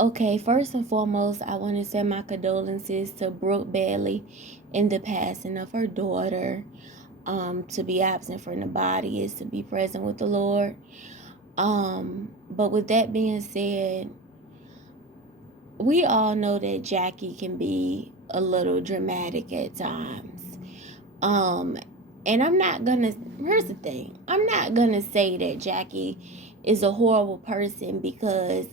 Okay, first and foremost, I want to send my condolences to Brooke Bailey in the passing of her daughter. To be absent from the body is to be present with the Lord. But with that being said, we all know that Jackie can be a little dramatic at times. Um, and I'm not gonna, here's the thing, I'm not gonna say that Jackie is a horrible person because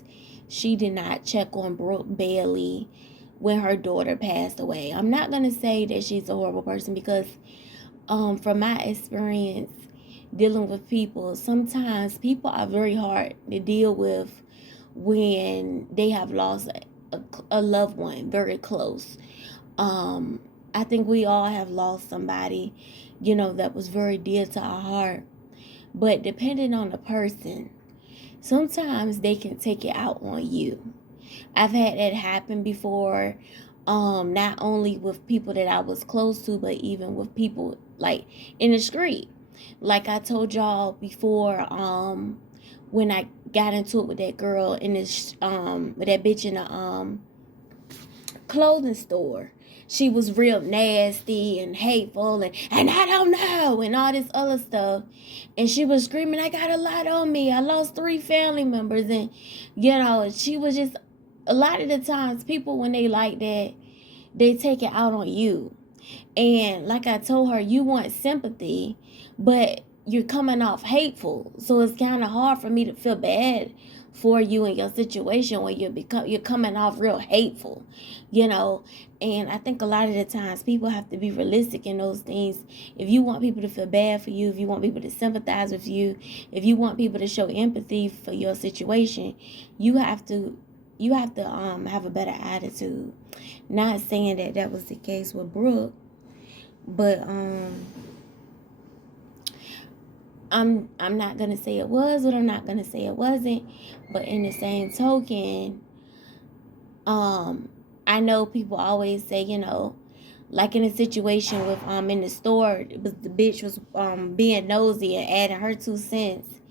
she did not check on Brooke Bailey when her daughter passed away. I'm not gonna say that she's a horrible person because from my experience dealing with people, sometimes people are very hard to deal with when they have lost a loved one very close. I think we all have lost somebody, that was very dear to our heart. But depending on the person, sometimes they can take it out on you. I've had that happen before, not only with people that I was close to, but even with people like in the street. Like I told y'all before, when I got into it with that girl in this, with that bitch in the clothing store. She was real nasty and hateful and I don't know and all this other stuff. And she was screaming, I got a lot on me. I lost 3 family members. And, she was just, a lot of the times people when they like that, they take it out on you. And like I told her, you want sympathy, but you're coming off hateful. So it's kind of hard for me to feel bad for you in your situation when you're coming off real hateful, And I think a lot of the times people have to be realistic in those things. If you want people to feel bad for you, if you want people to sympathize with you, if you want people to show empathy for your situation, you have to have a better attitude. Not saying that was the case with Brooke, but I'm not gonna say it was, but I'm not gonna say it wasn't. But in the same token, I know people always say, like in a situation with in the store, it was the bitch was being nosy and adding her 2 cents.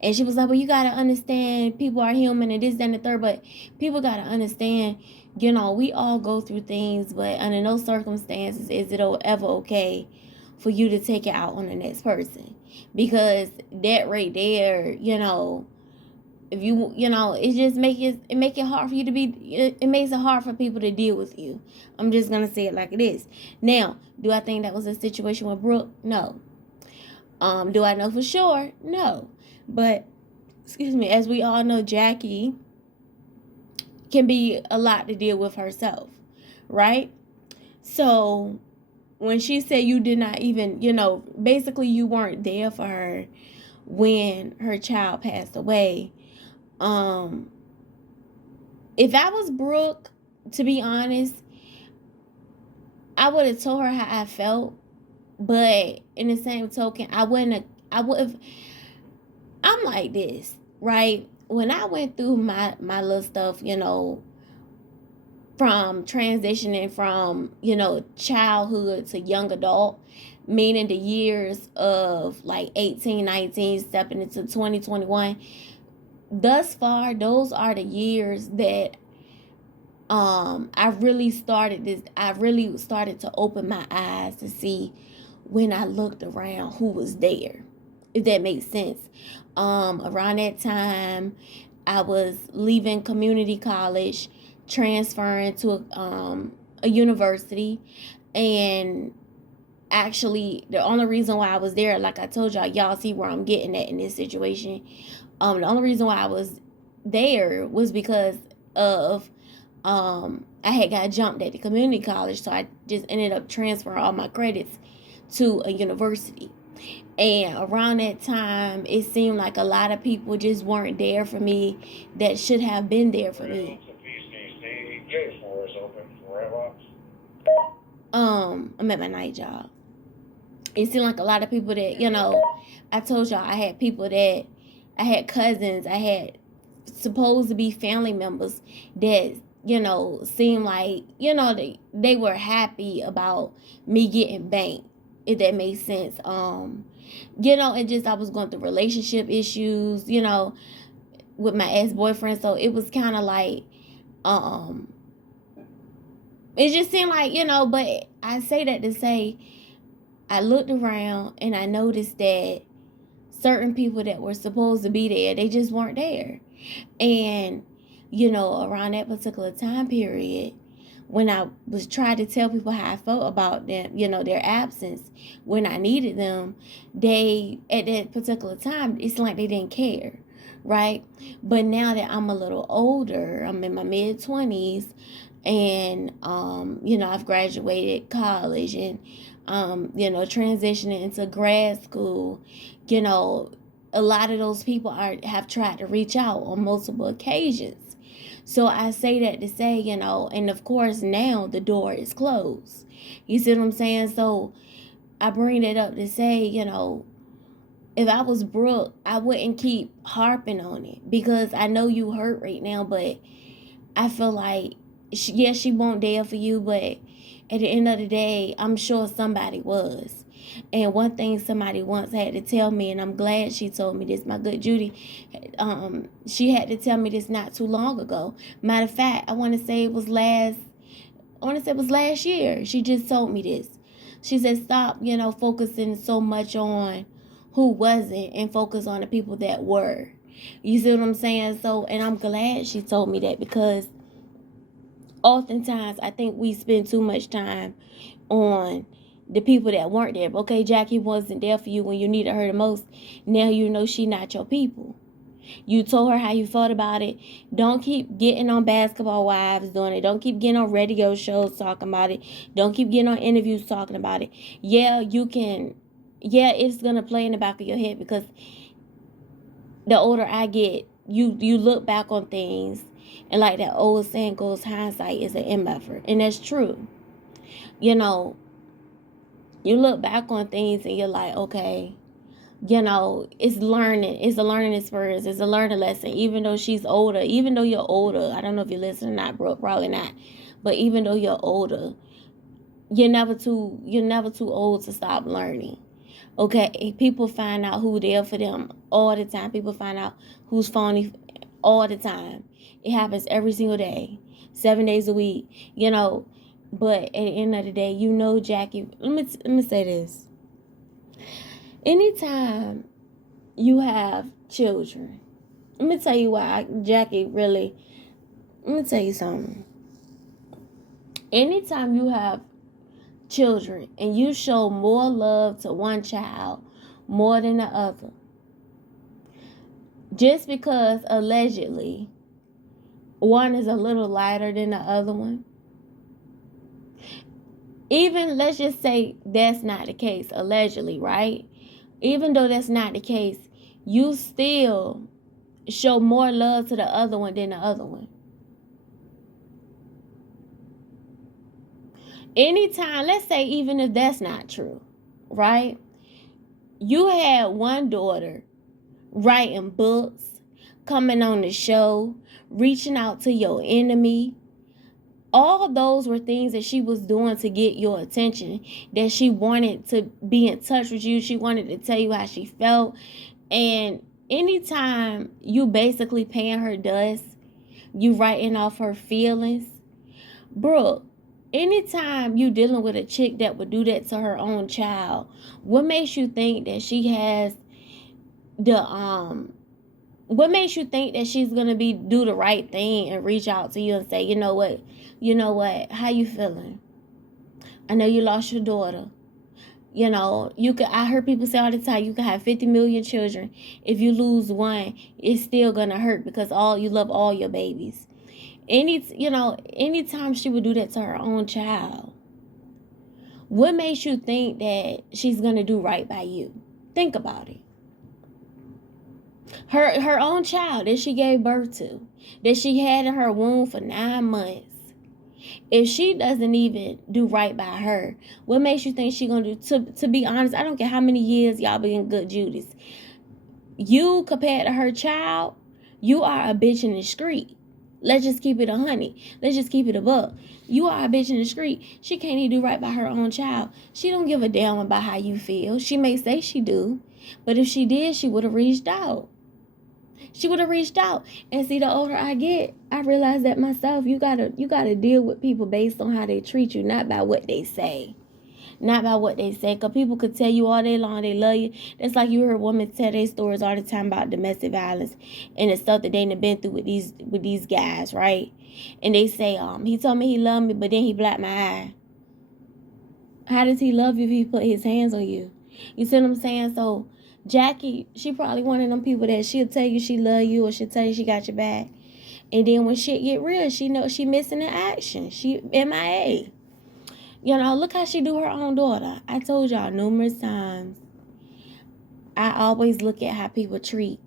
And she was like, well, you gotta understand people are human and this, that, and the third, but people gotta understand, we all go through things, but under no circumstances is it ever okay for you to take it out on the next person. Because that right there, if it just make it hard for you to be, it makes it hard for people to deal with you. I'm just gonna say it like it is. Now, do I think that was a situation with Brooke? No. Do I know for sure? No. But excuse me, as we all know, Jackie can be a lot to deal with herself, right? So when she said you did not even, basically you weren't there for her when her child passed away. If I was Brooke, to be honest, I would have told her how I felt, but in the same token, I would have, I'm like this, right? When I went through my little stuff, from transitioning from, childhood to young adult, meaning the years of like 18, 19, stepping into 2021, thus far, those are the years that I really started to open my eyes to see when I looked around who was there, if that makes sense. Around that time, I was leaving community college, transferring to a university, and actually the only reason why I was there, like I told y'all see where I'm getting at in this situation. The only reason why I was there was because of I had got jumped at the community college, so I just ended up transferring all my credits to a university. And around that time, it seemed like a lot of people just weren't there for me that should have been there for me. I'm at my night job. It seemed like a lot of people that, I told y'all I had cousins, I had supposed to be family members that, seemed like, they were happy about me getting banked, if that makes sense. And just I was going through relationship issues, with my ex-boyfriend. So it was kind of like Um, it just seemed like, but I say that to say, I looked around and I noticed that certain people that were supposed to be there, they just weren't there. And, around that particular time period, when I was trying to tell people how I felt about them, their absence, when I needed them, they, at that particular time, it's like they didn't care, right? But now that I'm a little older, I'm in my mid-20s, and, I've graduated college and, transitioning into grad school, a lot of those people have tried to reach out on multiple occasions. So I say that to say, and of course now the door is closed. You see what I'm saying? So I bring that up to say, if I was Brooke, I wouldn't keep harping on it, because I know you hurt right now, but I feel like, yes, she won't there for you, but at the end of the day, I'm sure somebody was. And one thing somebody once had to tell me, and I'm glad she told me this, my good Judy, she had to tell me this not too long ago. Matter of fact, I want to say it was last year. She just told me this. She said, stop, focusing so much on who wasn't and focus on the people that were. You see what I'm saying? So, and I'm glad she told me that, because oftentimes I think we spend too much time on the people that weren't there. Okay, Jackie wasn't there for you when you needed her the most. Now you know she not your people. You told her how you felt about it. Don't keep getting on Basketball Wives doing it. Don't keep getting on radio shows talking about it. Don't keep getting on interviews talking about it. Yeah, you can. Yeah, it's going to play in the back of your head, because the older I get, you look back on things, and like that old saying goes, hindsight is an MFer. And that's true. You look back on things and you're like, okay, it's learning. It's a learning experience. It's a learning lesson. Even though she's older, even though you're older, I don't know if you listen or not, bro, probably not. But even though you're older, you're never too old to stop learning. Okay, people find out who's there for them all the time. People find out who's phony all the time. It happens every single day, 7 days a week. But at the end of the day, Jackie, let me say this. Anytime you have children, let me tell you why, Jackie, really, let me tell you something. Anytime you have children and you show more love to one child more than the other, just because allegedly one is a little lighter than the other one, even let's just say that's not the case, allegedly, right? Even though that's not the case, you still show more love to the other one than the other one. Anytime, let's say even if that's not true, right? You had one daughter writing books, coming on the show, reaching out to your enemy. All those were things that she was doing to get your attention, that she wanted to be in touch with you. She wanted to tell you how she felt. And anytime you basically paying her dust, you writing off her feelings. Brooke, anytime you dealing with a chick that would do that to her own child, what makes you think that she has what makes you think that she's gonna do the right thing and reach out to you and say, you know what, how you feeling? I know you lost your daughter. I heard people say all the time, you can have 50 million children. If you lose one, it's still gonna hurt, because you love all your babies. Anytime she would do that to her own child, what makes you think that she's gonna do right by you? Think about it. Her own child that she gave birth to, that she had in her womb for 9 months. If she doesn't even do right by her, what makes you think she gonna do? To be honest, I don't care how many years y'all been good Judas. You, compared to her child, you are a bitch in the street. Let's just keep it 100. Let's just keep it a buck. You are a bitch in the street. She can't even do right by her own child. She don't give a damn about how you feel. She may say she do, but if she did, she would have reached out. She would have reached out. And see, the older I get, I realize that myself. You gotta deal with people based on how they treat you, not by what they say. Not by what they say. Because people could tell you all day long they love you. That's like you heard women tell their stories all the time about domestic violence and the stuff that they done been through with these guys, right? And they say, he told me he loved me, but then he blacked my eye. How does he love you if he put his hands on you? You see what I'm saying? So Jackie, she probably one of them people that she'll tell you she love you or she'll tell you she got your back. And then when shit get real, she know she missing the action. She MIA. You know, look how she do her own daughter. I told y'all numerous times. I always look at how people treat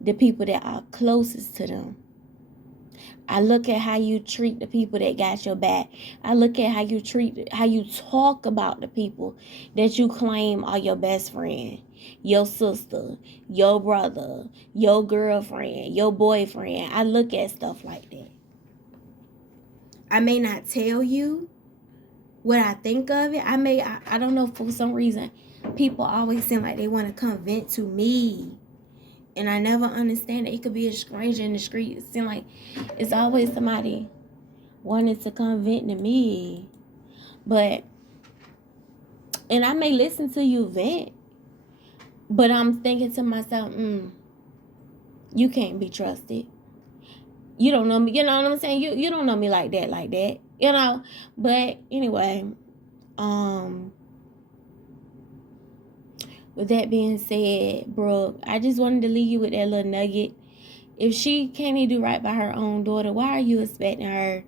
the people that are closest to them. I look at how you treat the people that got your back. I look at how you talk about the people that you claim are your best friend, your sister, your brother, your girlfriend, your boyfriend. I look at stuff like that. I may not tell you what I think of it. I don't know, for some reason, people always seem like they want to come vent to me. And I never understand it. It could be a stranger in the street. It seems like it's always somebody wanting to come vent to me. And I may listen to you vent, but I'm thinking to myself, you can't be trusted. You don't know me. You know what I'm saying? You don't know me like that. You know? But anyway, with that being said, Brooke, I just wanted to leave you with that little nugget. If she can't even do right by her own daughter, why are you expecting her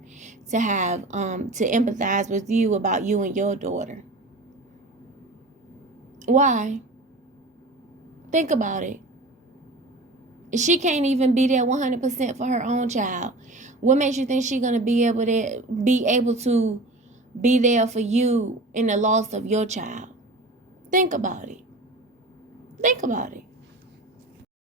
to have to empathize with you about you and your daughter? Why? Think about it. If she can't even be there 100% for her own child, what makes you think she's gonna be able to be there for you in the loss of your child? Think about it. Think about it.